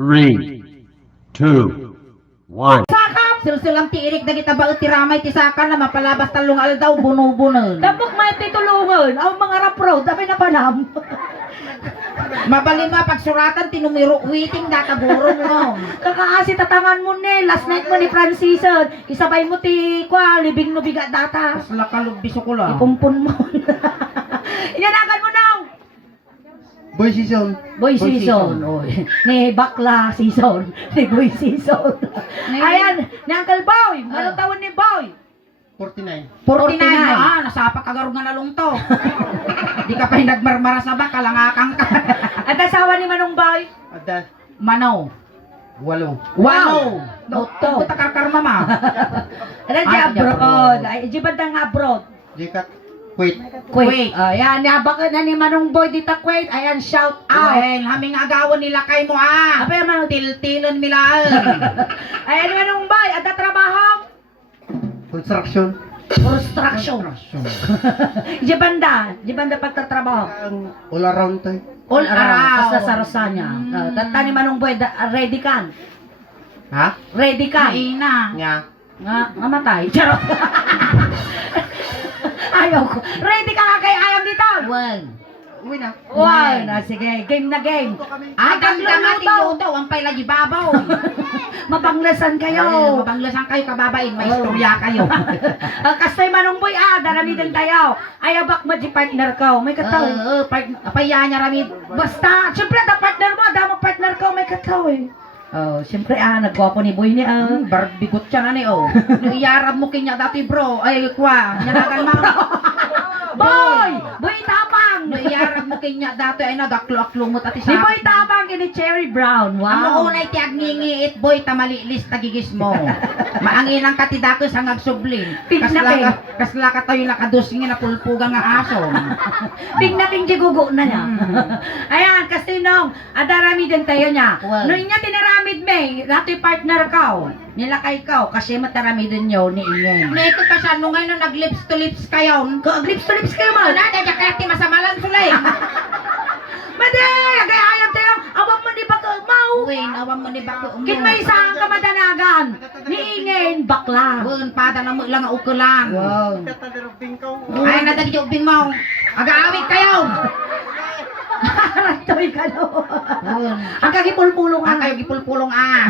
3, 2, 1. Sakap! Silsilang tiirik na kita ba tiramay tisakan na mapalabas talong aldaw bunubunon. Dabok may titulungan. Ang mga raproad, sabi na panam. Mabalima pagsuratan tinumiro waiting dataguro mo. Kakaasi tatangan mo ni, last night mo ni Francison. Isabay mo ti kwa, libing no biga data. Kasla kalubbiso ko lang. Ipumpun mo. Inanagan mo na. Boy season. Boy season. Oy. Ni bakla season. Ni boy season. Ayan, ni Uncle Boy. Anong taon ni Boy? 49. 49 na, nasapa kagarong nga nalong to. Di ka pa nagmarmara sa baka, langakang ka. At asawa ni Manong Boy? Ada. Manaw. 8. Wow! Noto. Puta karkar mama. Ano di abroad? Ay, di ba tang abroad? Jikat. Wait. Kuwait. Ayan, nabakan na ni Manong Boy dita Kuwait. Ayan, shout out. Well, haming agawan nila kay mo ah. Apa yung Manong? Tiltilon nila. Ayan, Manong Boy. At trabaho? Construction. Construction. Di banda pagtatrabaho. All around tayo. All around. Basta sa Rosanya. Tata ni Manong Boy, ready ka? Ha? Ready ka? Kaina. Nga. Nga matay. Charot. Ayaw ko. Ready ka nga kay ayam dito? Well. Uwi na. Wow, na sige. Game na game. Ay, Ang kami luluto. luto. Ang pala di babaw. Mabanglasan kayo. Mabanglasan kayo kababain. May istorya kayo. Kastay Manong Boy, darami din tayo. Ayabak mo di partner ko. May kataw. Apaya niya rami. Basta, siyempre, da partner mo. Damo partner ko. May kataw eh. Oh, siyempre, nagwapo ni Boy ni Barbigot siya na ni oh. Iyarab mo kinya dati bro. Ay, kwa. Nyanagan mo. Boy! Boy tapang! Iyarab mo kinya dati ay nagaklo-aklo mo tati Ni sa. Boy tapang, ni Cherry Brown. Ang Wow. unay tiag ngingiit boy tamalilis tagigis mo. Maangin ang katidakos hangag sublin. Kasla ka tayo nakadusingin na pulpugan nga aso. Tingnating jigugo na niya. Ayan, kastinong, adarami din tayo niya. Well. Nung niya tinaramid may, dati partner ka. Nilakay ka, kasi matarami din niyo ni Ingen. Neko ka siya nung ngayon nag-lips to lips kayo. Lips to lips kayo man. Wala, dadya kaya ti masamalan sulay. Madi! Kaya ayam tayo, awang mo ni Bako Mau. Uwin, awang mo ni bako mo. Kin may isang kamadanagan. Ni Ingen, bakla. Uwin, pada na mo lang ang ukulan. Wow. Ay, nadagi yung ubing mo. Aga-awit kayo. Toy ka no. Uwin. Ang kagipulpulong Ang kayo gipulpulong ah.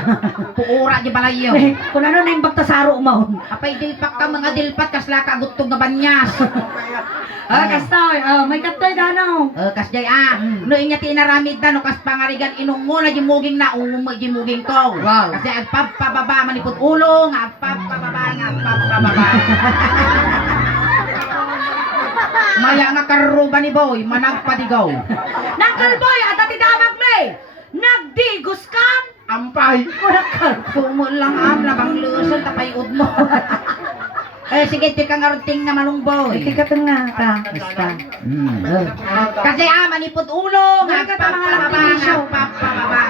Puura di balayo. Kung ano na yung bagtasaro mo. Apay dilpak ka mga dilpat kasla ka gutog na banyas. Kastoy, may katoy na no. Kasjay ah. No inya tinaramid na no kas pangarigan inong mo na jimuging na jimuging ko. Wow. Kasi agpapababa manipot ulong, agpapababa nga agpapababa. Maya nga karuba ni boy, managpadigaw. Nangkal boy, at damag may. Nagdigos ka. Ampay. Pumo lang am labang lusot tapayod mo. Sige, di ka ngaruting na manong boy. Ikikatang nga ka. Basta. Kasi manipot ulong, Mga kata mga agpapababa, laktinisyo. agpapababa.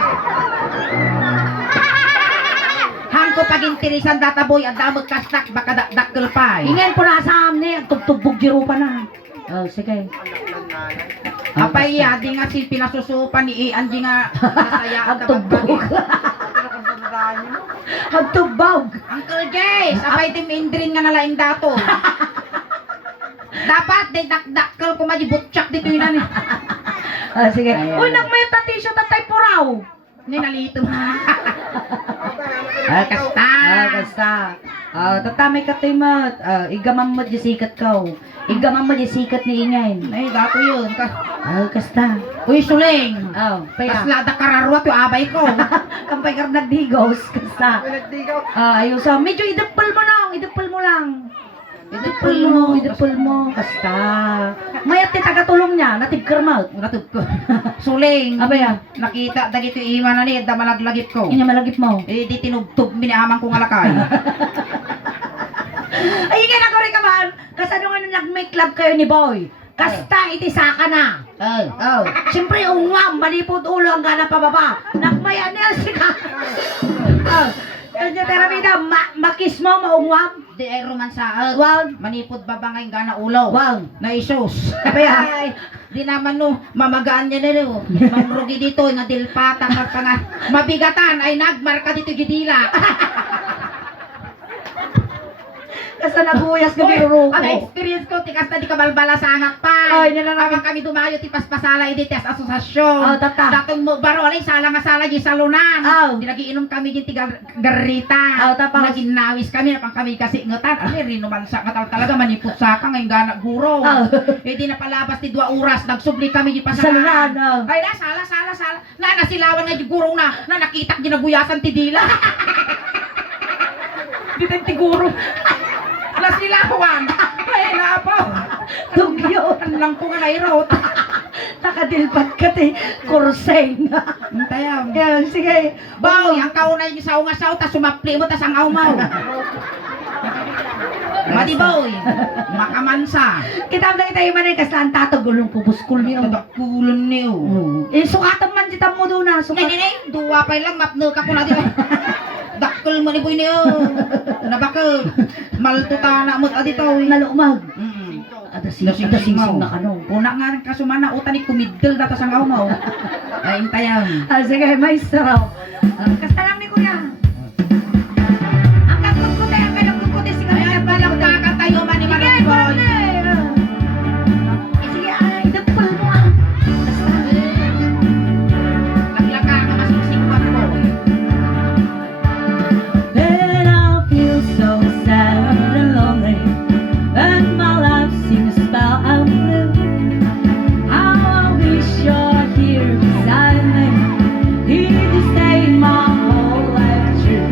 Hangko paging tirisan data boy, ang damot kastak, baka dakkel pa. Ingen po na sa amni, tugtugbog jiro pa na. Sige. Apay ya, di nga si pinasusupan ni Ian, di nga nasaya at Hagtugbog. Hagtugbog. Uncle Jay, apay tim indrin nga nalaing dato. Dapat, di dakkel ko majibutsak dito yun ani. Sige. Uy, nagmayot na t-shirt at tayo puraw. Ninalito na. Kasta. Basta. Tatamay ka tayo mat. Igamam mo di sikat ka. Igamam mo di sikat ni Ingay. Ay, dato yun. Kasta. Uy, suling. Paya. Kasla da kararwa to abay ko. Kampay ka nagdigos. Kasta. Ayusa. Medyo idapal mo lang. Idapal mo lang. Idapal mo. Kasta. Mayat ti tagatulong niya. Natibkar mo. Natub ko. Suling. Abaya. Nakita dagito iwan na ni da malaglagip ko. Inya malagip mo. Eh di tinugtog minaamang kong alakay. Ay, nga na ko rin ka man. Kasano nga nung nag-make club kayo ni Boy. Kasta itisaka na. Siyempre, ungwam, malipot ulo ang gana pababa. Nagmaya niya sika. Kanya teramida, makis mo, maungwam. di ay romansaot. Wag. Manipod ba ba ngayon gana ulo? Wag. Na isos. Kaya. Ay, di naman no, mamagaan niya na no. Mamrugi dito, nga dilpata, nga mabigatan, ay nagmarka dito gidila. Kasa naguyas ka biruruko. Ang experience ko, tikas na di ka balbala sa anak pa. Ay, nilalang- Habang kami dumayo, tipas pasala, iti tes asosasyon. Oh, tata. Datong mo, baro, alay, sala nga sala, di salunan. Oh. Di nagiinom kami, di garrita. Oh, tapos? Naginawis kami, napang kami kasi ngutan. Alay, rinuman sa katal talaga, manipot sa ka, ngayon gana guro. Oh. Eh, di napalabas, di 2 oras, nagsubli kami, di Salunan, oh. Ay, na, sala. Na, nasilawan nga, di guro na nakitak, di naguyasan, ti dila. Di tayo ti guro. Nasilawan. Ay, na po. Tugyo. Ang lang ko nga nairot. Nakadilpat ka ti kurseng. Tayam. Yan, sige. Boy, ang kaunay ni saw nga saw, tas sumapli mo, tas ang awmaw. Mati boy, makamansa. Kita na kita yung manay kaslaan tato gulong pubuskul niyo. Tadakulon niyo. Eh, sukatan man kita mo doon na. Sukat. Nay, duwa pa lang, mapno ka ko na dito. Dakkel mo ni boy niyo. Nabakal. Maltuta na mo dito. Nalumag. Mm. Ada sing na kanong. Una nga rin kasumana, utan ni kumidel data sa awmaw. Ay, tayam. Ah, sige, maestro. Kasalang ni kuya. Ang katugkute, ang katugkute, sige. Ayan pa lang kakatayo man ni Manong Boy. Sige, idapal mo ah. Naglaka ka masingsingwan ko. Then I feel so sad and lonely, and my life seems spell out blue. How I wish you're here beside me, here to stay my whole life through.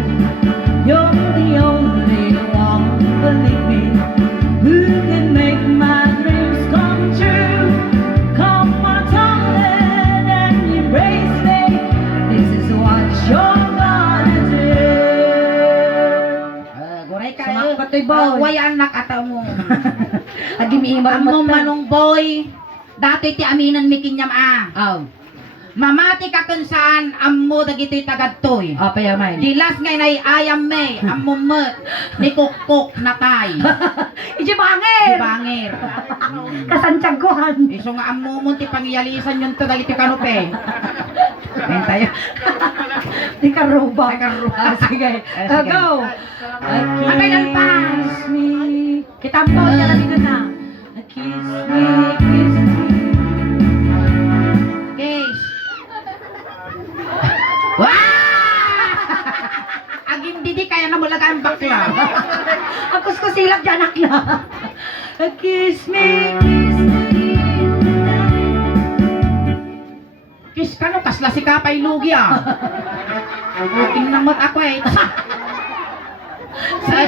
You're the only one, believe me, who can make my dreams come true. Come on, darling, and embrace me. This is what you're gonna do. Guray ka. Sama ka, toy boy. Wayaan nakata mo. Agimiimar Amo Manong Boy. Dati ti aminan mi kinyam Aw. Mamati ka kun saan ammo dagitoy tagadtoy. Apa yaman? Dilas ngay nay ayam me, ammo met, ni kukuk natay. Ije bangir. Bangir. Kasantiaguhan. Iso nga ammo mo ti pangyalisan yun to dagiti kanupe. Ayun tayo. Di karuba. Di karuba. Sige. Sige. Go. Abay ng pas. Kiss me. Kitampo niya lang dito na. Kiss me, kiss me. Case. Wah! Aging didi kaya na mula ang bakla. Ang kuskusilak dyan akla. Kiss me, kiss me. Kiss ka no, kasla si Kapay Lugi ah. Tingnan mo't ako eh.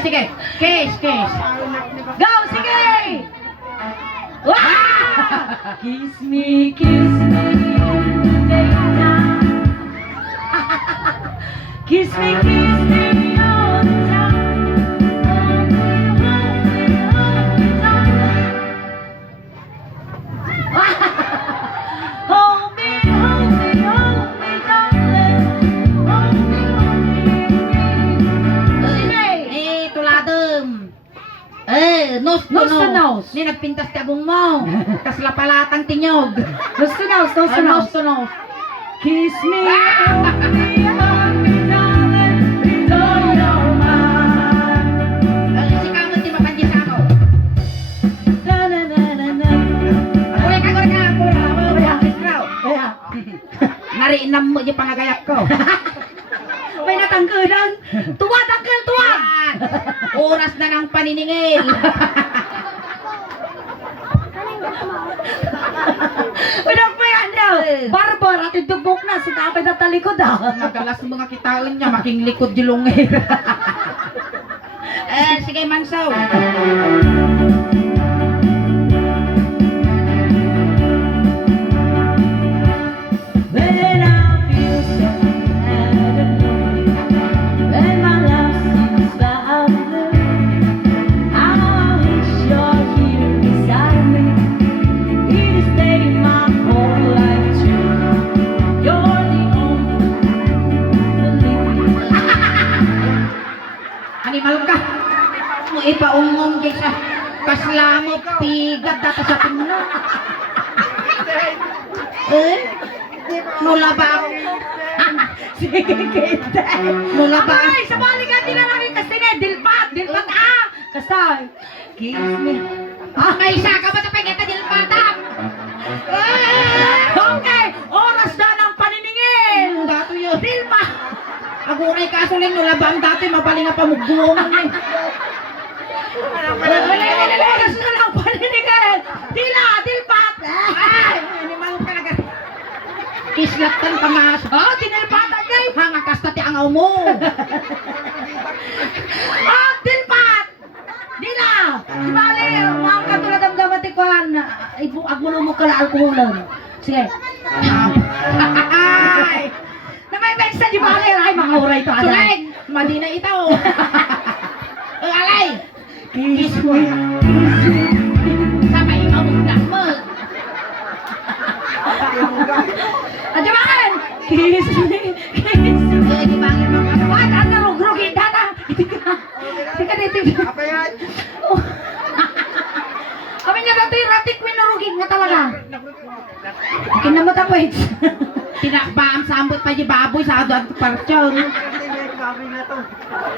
Sige, kiss. Go, sige! Wow! Kiss me, kiss me, daytime. Kiss me all the time. Hold me, darling. Hold me. Eh, tuladem. Nos to Nos to nos. nos. Ni nagpintas ti agong mo. Kasla palatang tinyog. Gusto na, Nos to nos. Kiss me, hold me, darling, with all your mind. Si kamu ti mapanji sa ako. Na na na na na. Ure ka. Kaya, Nariinam mo di pangagayak ko. may natanggalan. Tuwad, angkel, tuwad. Oras na ng paniningil. Udah pa yan daw. Barbar at itubok na si kapit at talikod ah. Nagalas mga kitaon niya, making likod dilungir. Sige Mansaw. When I feel so sad and lonely, when my love seems far blue, how I wish you're here beside me, here to stay my whole life through. You're the only believe me. Animal ka. Mo pigad data sa pinula. Eh? Nula ba? Sige, kita. Nula ba? Ay, sabali ka din na namin kasi na, dilpat Kasay. Kiss me. Ah, may isa ka ba tapay kita dilpatap? Okay, oras na ng paniningil. Dato yun. Dilpa. Aguray kaso lang nula ba ang dati mabaling nga pamugbuongan eh. Oras na ng paniningil. Dilpat. Ay, animal ka na Kislatan pa nga. Oh, dinilpatan niya. Hanga kasta ti angaw mo. Oh, dilpat. Dila. Di bali, mga katulad ang damatikan. Ibuag mo na mo kala alkoholan. Sige. Ay! Na may bensa di bali. Ay, mga oray to. Suleg! Madina itaw. Alay! Kiss me. Sabay mamugdak mo. Adyaman! Kiss me. Kiss me. Eh, di bangin mga What? Ano, rugrugin data? Tika dito. Apa yan? Kami niya dito yung ratik winarugin nga talaga. Kinamot ako eh. Tinakbaam sa ambot pa di baboy sa ado at parchon.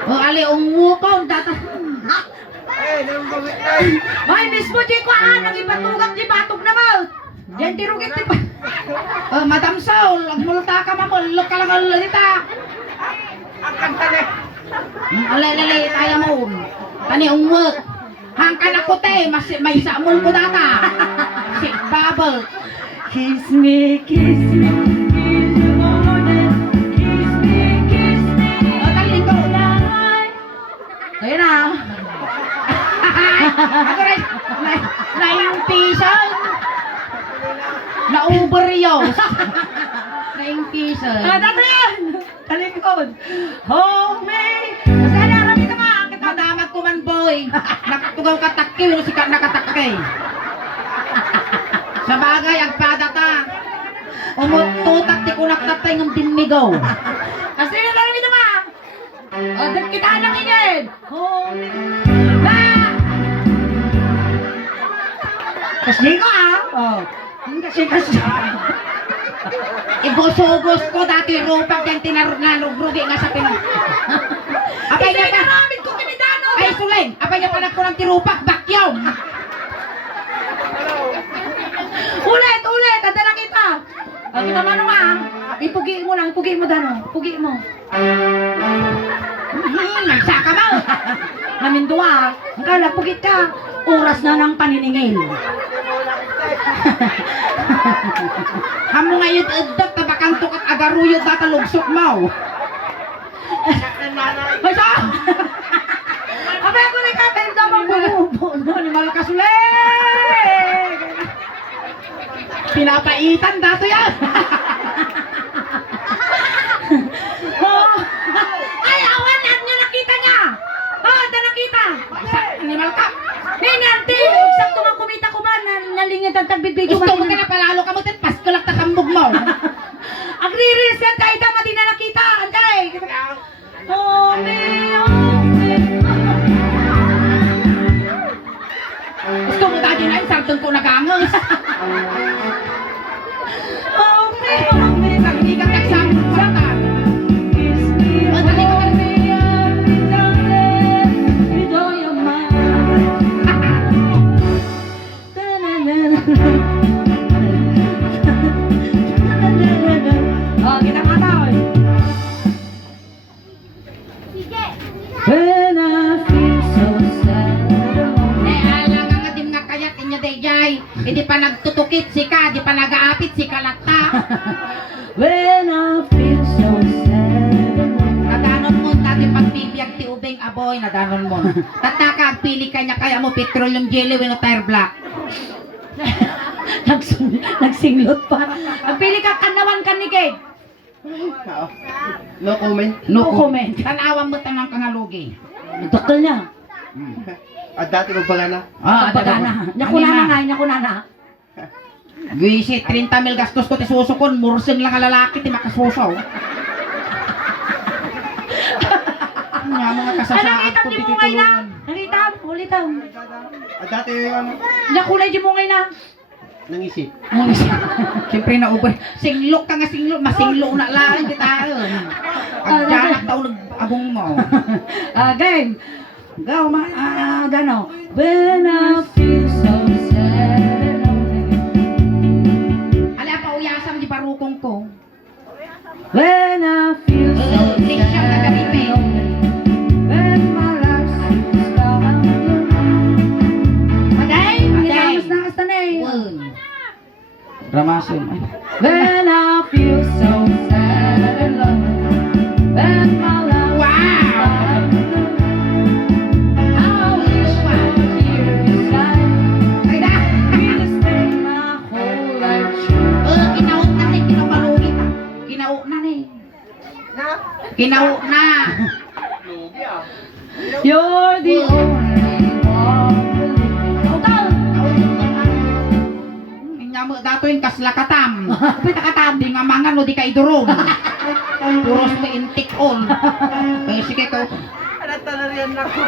O ali, umukong data. Ay, mismo di ko nang ibatugak di batog na mo. Diyan tirugit di pa. Madam Saul, agmulta ka mamulok ka lang alulita. Alay, tayo mo. Tani umuk. Hangkan ako te, may samul ko data. Si Bubble. Kiss me, kiss me, kiss me more than kiss me, kiss me. O, talin ko. Ayun na. Ako rin, na yung pisan. Na-overdose. Na yung pisan. Dato yan. Talikod. Hold me. Kasi narami ka ba? Madamag ko man boy. Nakatugaw ka takkiw, si ka nakatakay. Sa bagay, agpadata. Umututak ti kunak tatay ng dimigaw. Kasi narami ka ba? O, kita lang ingin. Hold me. Kasi ko oh. Kasi. Igos-ugos ko dati rupak yung tinarugrugi nga sa pinag... Apay niya pa... Naramit ko kinidano. Ay, Suleng! Apay niya pa nagkurang tirupak, bakyaw! Ulit. Anda lang kita. Ang kita man nga. Ipugi mo lang. Ipugi mo dano. Pugi mo. Nagsaka mo! Naminduwa. Ang kala, pugit ka. Oras na ng paniningil. Hamo ngayon edad, tabakang tukat agaruyod data lugsok mo. Ay, sa? Abay ako na kapel daw ang bumubo. Animal ka, Suleng! Pinapaitan dato yan! Oh. Ay, awan na nyo nakita niya. Oh, anda nakita. Animal ka! Ninanti. Sakto nga kumita ko ba nalingid ang tagbibidyo. Gusto mo ka na palalo ka mo, paskulak tatambog mo. Agri-reels yan kahit ang madi na nakita. Anday. Oh, me. Gusto mo tayo na yung sartong ko nagangos. Oh, me. Pag hindi ka nagsama-sama. Kiss me. Madali ka Hold me up, darling. With all your might. Oh, kita kataoy. When I feel so sad alone. Alang nga dim nga kayat inyo dayjay. Hindi pa nagtutukit si ka, di pa nag-aapit si kalata. When I feel so sad alone. Nadanon mo tati pagpipiyag ti ubeng aboy, nadanon mo. Tataka pili ka niya kaya mo petroleum jelly wino tire black. Nagsinglot pa. Ang pili ka kanawan ka ni Kate. No comment. No comment. Tanawang mo tanang kangalugi. Nagdakal niya. At dati mo pala na. Pagana. Nakunana nga, nakunana. Visit 30 mil gastos ko ti susukon, mursing lang ang lalaki ti makasusaw. Nga mga Ano kasasaat kita ko ni ti mo ngayon na? titulungan. Nakita mo, ulit Dati ano, Nya kulay di mo ngayon na. nangisip. Siyempre na ubay. Singlok ka nga singlok. Masinglok na lang kita. Agyanak daw nag-abong mo. Game. Go, gano. When I feel so sad and lonely. Ala pa uyasam di parukong ko. When I feel so Hindi siya sad and kagalipe. lonely. When my life seems down and blue. Agay, ginamos na eh. Won. Ramason. Ay. When I feel so sad and lonely. When my life Wow! seems down and blue. I wish I were here beside you. Ay da! We could stay my whole life through. Kinaot na ni. Kinabalugit. Kinaot na ni. Kinaot na. You're the only one believing. Nyamo dato yung kaslakatam. Pitakatam di nga mangan no di ka idurong. Puros mo intik all. Sige ko.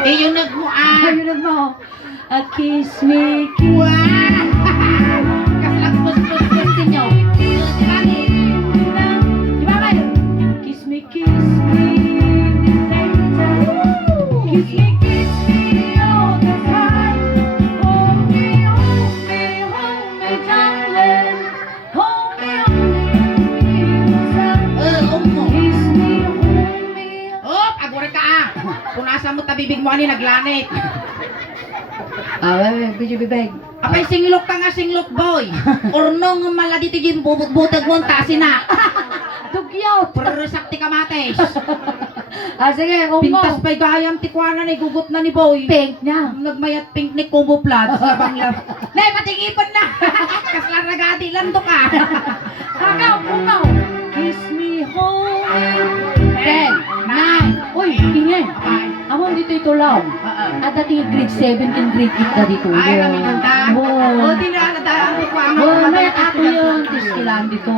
Iyo nagmo ah. Ayun mo. A kiss me, kiss Wah! Kaslak pus tinyo. Langit. Di ba kayo? Kiss me, kiss me. Kiss me all the time. Hold me, darling. Hold me, Mo. Kiss me, hold me. Oh, agore ka ah. Punasan mo tabibig mo ani naglanit. Medyo bibig. Apay singlok ka nga singlok boy. Ornong mala dito yung bubut-butag mo tasin na. Tugyaw. Pero sakti ka mates. Sige, Pintas pa'y gayam tikwana ni gugot na ni boy. Pink niya. Nagmayat pink ni Kubo Plats. Labang lang. Nay, matingipan na. Kasla ragadi lang to ka. Kakaw, umaw. Kiss me home. 10, 9. Uy, tingin. Amon dito ito lang. At dati grade 7 and grade 8 na dito. Ay, kami ganda. Wow. O, tinalata ang tikwana. Wow, may ako yun. Tiskilan dito.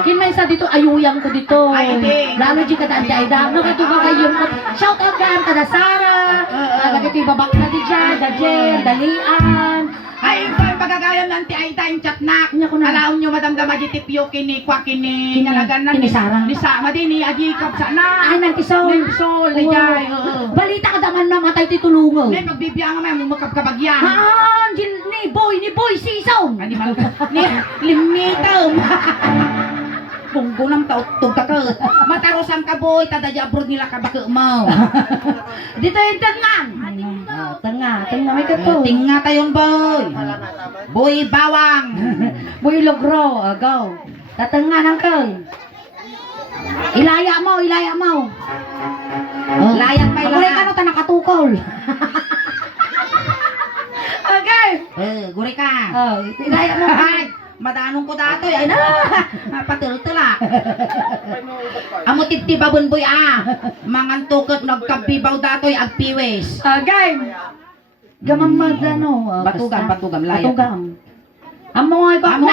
Kinmay sa dito, ayuyang ko dito. Ay, hindi. Lalo di ka daan di ay dam. Nakatuba kayo mo. Shout out ka kada Sara. Talaga ito yung babak na di dyan. Dajen, dalian. Ay, ito yung pagagayam ng ti ay time chat na. Nya ko na. Alaon nyo madamdama di tipyo kini kwa kini. Kini- Nalaganan kini Sarah. Ni Sama din ni Agikap sa na. Ay, nantisol. Nantisol, di jay, oo. Balita ka daman na matay titulungo. Nay, pagbibiyang nga may mumakap kabagyan. Haan, ni boy, sisong. Ani man ni limitom. Bunggo ng tautog ka ka. Matarusan ka boy, tadaya abroad nila ka baka mo. Dito yung tangan. Tanga may kato. Tinga tayon boy. Boy bawang. Boy logro, go. Tatanga ng kang. Ilaya mo. Layat pa Ako rin ka no, nakatukol. Okay. Guri ka. Ilaya mo. Ay, madanong ko dato ay na. Patul-tula. Amo tibtibabon boy ah. Mangantukot nagkabibaw datoy agpiwes. Okay. Gamang magano. Batugam, layat. Amo ay ko. Amo.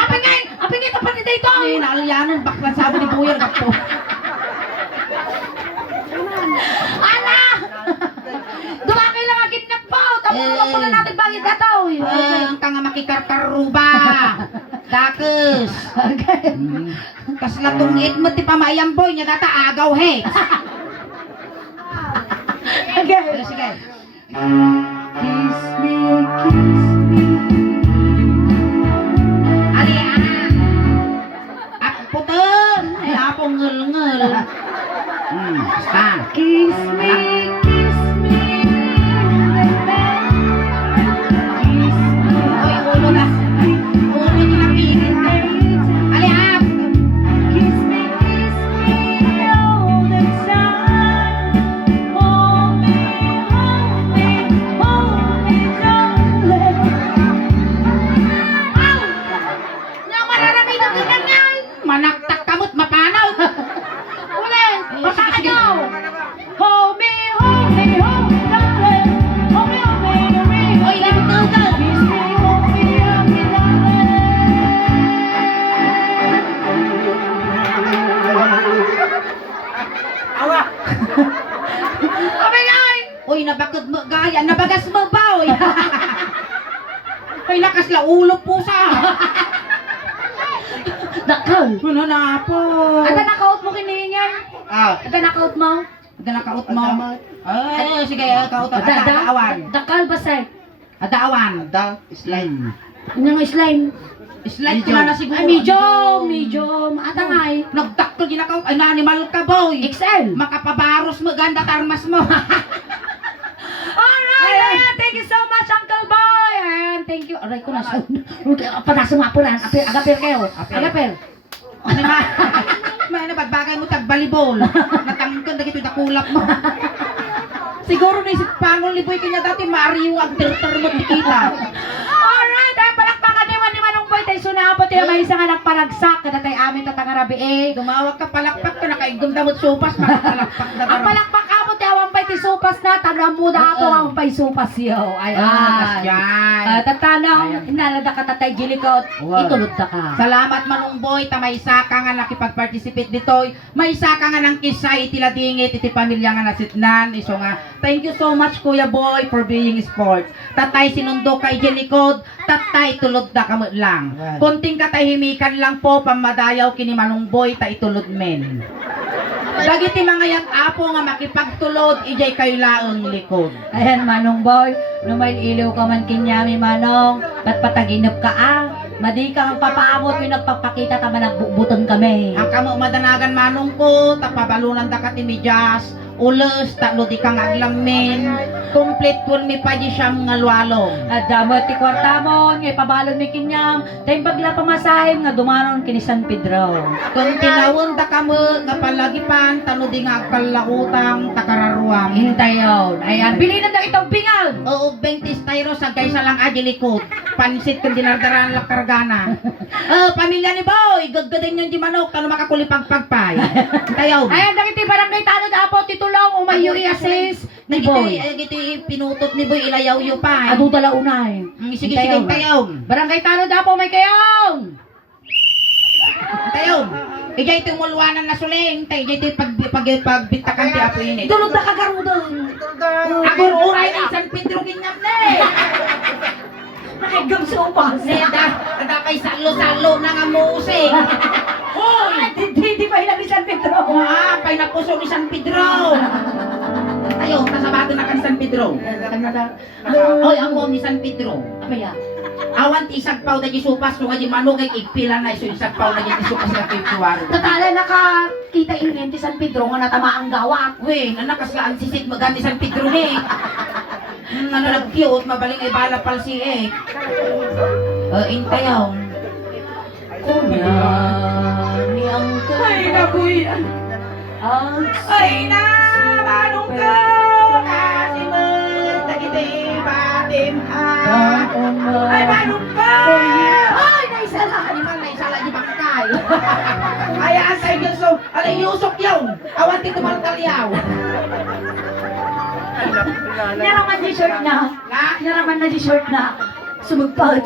Apingay ka pa ni dito. Ay, naaliyanan baklan sabi ni Buyer kapto. Ala! Dumakay lang ang kidnap po. Tapos pala natin bangit na to. Ang ka nga makikarkaruba. Dakes. Okay. Kasla tungit mo ti pamayang boy nya data agaw he. Okay. Sige. Kiss me. Ali ana. Aputun. Ay apong ngel-ngel. Basta. Kiss me. Oy, ulo na. Ulo ni napilin ka. Ali ap. Kiss me all the time. Hold me, darling. kasla ulo pusa. Dakal. Wala na po. Ada nakaut mo kiningan. Ada nakaut mo. Ada nakaut mo. Ay, sige, kaut Ada awan. Dakal basay. Ada awan. Ada, slime. Nang slime. Slide ko na siguro. Ay, medium. Ata nga eh. Nagdakto ginakaw. Ay, na animal ka, boy. XL. Makapabaros mo, ganda tarmas mo. Alright, ayan, thank you so much, Uncle Boy. Ayan, thank you. Aray ko na sa... Panasa mga pulan. Agapir kayo. Agapir. Ano nga? May nabagbagay mo tagbalibol. Natangkod na gito nakulap mo. Siguro naisip pangol ni Boy kanya dati Mario ang ter mo dikita. Alright, ay palakpakan ni Manong Boy. Tayo sunapot yung may isang anak paragsak. Kada tayo amin tatangarabi eh. Dumawag ka palakpak ka nakaigdom damot sopas makapalakpak na Ang palakpak amo tayo ang pay tisupas na. Tanang mo na ato ang pay supas yaw. Ayan. Yan. Tatanong, inalada ka tatay gilikot. Wow. Itulod na ka. Salamat Manong Boy ta may isa ka nga nakipag-participate ditoy. May isa ka nga ng kisay iti ladingit iti pamilya nga nasitnan. Iso nga thank you so much Kuya Boy for being sports. Tatay sinundo kay Jelikod, tatay tulod da kamot lang. Konting katahimikan lang po pamadayaw kini Manong Boy ta itulod men. Dagiti mga yang apo nga makipagtulod ijay kayo laong likod. Ayan, Manong Boy, numay iliw ka man kinyami, Manong. Ba't pataginap ka Madi ka ang papaamot, yung nagpapakita ka man nagbubuton kami. Ang kamo madanagan Manong ko, tapabalunan da kati medyas, ulos, taklo di kang aglamin, complete pun mi pa di siyam nga lualong. At damot ti kwarta mo, ngay pabalon mi kinyam, tayong bagla pamasahim nga dumanon kini San Pedro. Kung tinawon da kamo, nga palagipan, tano di nga agkalautang, takararuam. Hintay yun. Ayan, bilinan na itong bingal. Oo, 20 styro sa kaysa lang aji likod. Pansit kung dinardaran lang kargana. Pamilya ni Boy, gaggadin yung di manok, tano makakulipagpagpay. Tayaw. Ayan, dagiti barangay tanod apo, titulong, umayuri asis, ni Boy. Ito pinutot ni Boy, ilayaw yu pa. Adu dala unay. Sige, sige, tayaw. Barangay tanod apo, may kayong. Tayaw. Ijay ito mulwanan na suling, tayo ito pagbitakan ti apo ini. Tulog na kagarudon. Ako uray na San Pedro ginyam na eh. Nakigam sa upas. Ada kay salo-salo na nga musik. Hoy! Di pa ilang ni San Pedro. Pay na puso ni San Pedro. Ayo, kasabado na kan San Pedro. Hoy, ang ni San Pedro. Amaya. Awan ti isagpaw na di supas no nga di manok ay igpila na iso isagpaw na di supas na February. Tatala nakakita irin ti San Pedro nga natama ang gawak. We, nanakaslaan sisit magani San Pedro ni. Nanalagkiyot, mabaling ay bala palsi eh. Intayaw. Kuya, ni ang Ay, nabuya. Ay, na, manong ka. Kasi mo, tagitay batim ha. Ay, manong ka. Ay, naisala. Naisala di bangkay. Ay, asay Yusok. Alay, Yusok yun. Awan ti tumaltalyaw. Naraman di short na. Naraman na di short na. Sumugpag.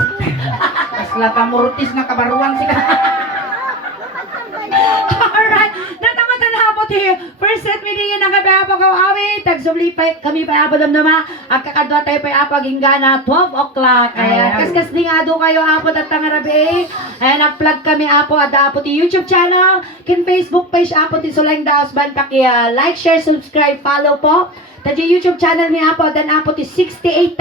Kaslata mortis na kabaruan si ka. Alright, natamatan na po ti first set meeting yun ang gabi po kawawi. Tagsubli pa kami pa apo damdama. Ang kakadwa tayo pa apo ginggana 12 o'clock. Ayan, kaskas ni nga do kayo apo at tangarabi. Ayan, nag-plug kami apo at apo ti YouTube channel. Kin Facebook page apo ti Sulang Daos Banta kaya like, share, subscribe, follow po. Tadi YouTube channel ni Apo dan Apo ti 68,900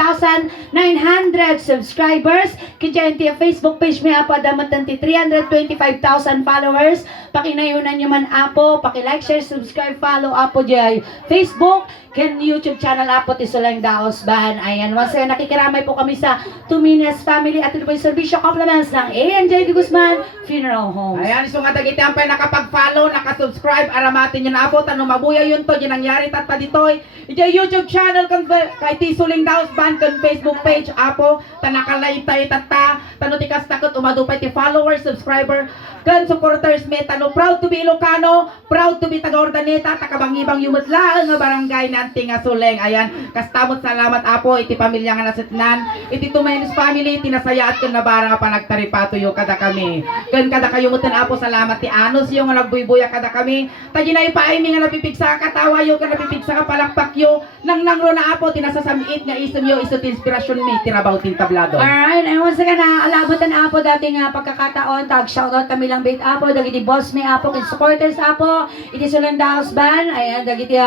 subscribers. Kaya ti Facebook page mi Apo dan ti 325,000 followers. Pakinayunan nyo man Apo, paki-like, share, subscribe, follow Apo di Facebook. Ken YouTube channel Apo ti Sulang Daos Ban. Ayan, once again, nakikiramay po kami sa Tuminas Family at ito po yung servisyo compliments ng A&J de Guzman Funeral Homes. Ayan, so nga dagiti ang nakapag-follow, nakasubscribe, aramatin yun na Apo. Tanong mabuya yun to, yun nangyari tat pa ditoy. Ito YouTube channel kay ti Suling Daos Ban kan Facebook page Apo. Tanakalive tayo tata. Tano ti kastakot umadupay ti followers, subscriber, kan supporters me. Tano proud to be Ilocano, proud to be taga Ordaneta, takabangibang yumutlaan nga barangay na ayan tinga suleng ayan kastamot salamat apo iti pamilya nga nasitnan iti Tumenes family tinasayaat ken nabara nga panagtaripatuyo kada kami ken kada kayo muten apo salamat ti Anos yung nga nagbuybuya kada kami taginay paimi nga napipigsa ka tawayo ka napipigsa ka palakpakyo nang nangro na apo tinasasamiit nga isem yo iso ti inspirasyon mi tirabaw tin tablado. Alright, and once again, alabutan apo dating pagkakataon, tag shoutout kami lang bait apo, dagiti boss may apo, kin supporters apo, iti Sulenda House Band, ayan, dagiti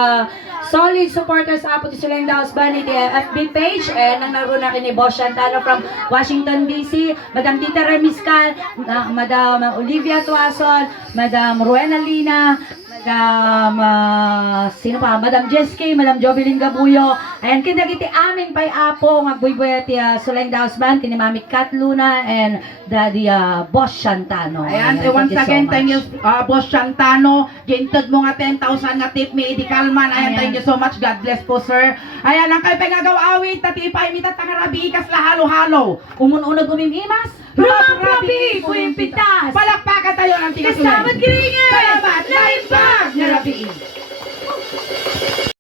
solid supporters apo, iti Sulenda House Band, iti FB page, and nang naroon na kini Boss Shantano from Washington DC, Madam Tita Remiscal, Madam Olivia Tuason, Madam Ruena Lina, Madam, sino pa? Madam Jeske, Madam Jovelyn Gabuyo. Ayan, kinagiti amin pa'y apo, magbuyboy at Sulenda House Band, kini Mami Kat Luna, and Daddy Boss Shantano. Ayan, once again, thank you, Boss Shantano. Gintod mo nga 10,000 nga tip mi, Idi Kalman. Ayan, thank you so much. God bless po, sir. Ayan, ang kayo pangagaw awit, tatipay mi tatangarabi, ikas la halo-halo. Umununog umimimas. Rumaprabi, puwing pitas. Palakpakan tayo ng tigas ulan. Kasamat kiringan. Salamat, lain pa, narabi.